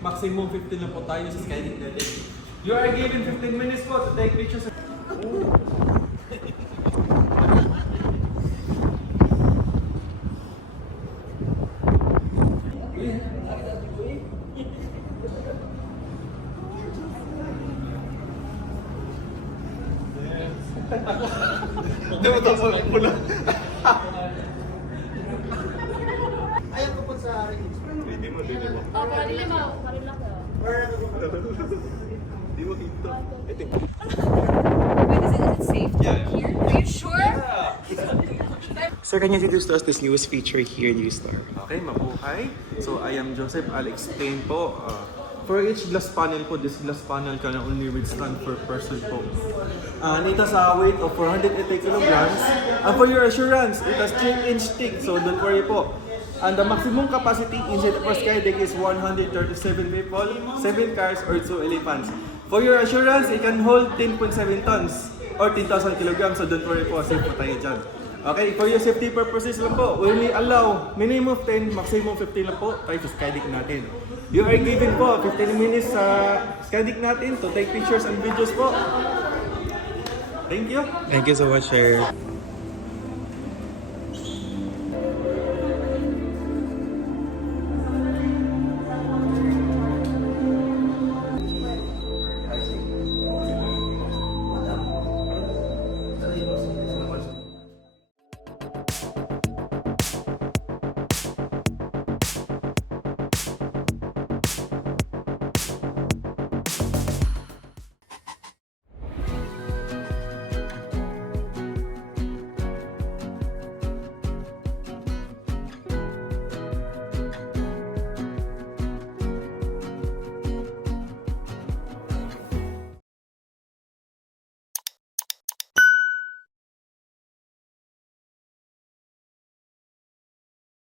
Maximum 15 lang po tayo sa Skydeck natin. You are given 15 minutes po to take pictures. Hindi mo tapos mula. Ayaw ko po sa Hindi mo, hindi mo. Oh, parilin mo. Parilin ko. Hindi mo kita. Ito. Wait, is it safe to here? Are you sure? Sir, can you introduce to us this newest feature here in U-Star? Okay, mabuhay. So, I am Joseph. I'll explain po. For each glass panel po, this glass panel can only withstand per person po. Ito sa weight of 480 kilograms. And for your assurance, it has 3-inch thick, so don't worry po. And the maximum capacity inside the Skydeck is 137 people, 7 cars, or 2 elephants. For your assurance, it can hold 10.7 tons or 10,000 kilograms, so don't worry po, safe po tayo dyan. Okay, for your safety purposes lang po, we only allow minimum of 10, maximum 15 lang po tayo sa Skydeck natin. You are given po 15 minutes sa Skydeck natin to take pictures and videos po. Thank you. Thank you so much, sir.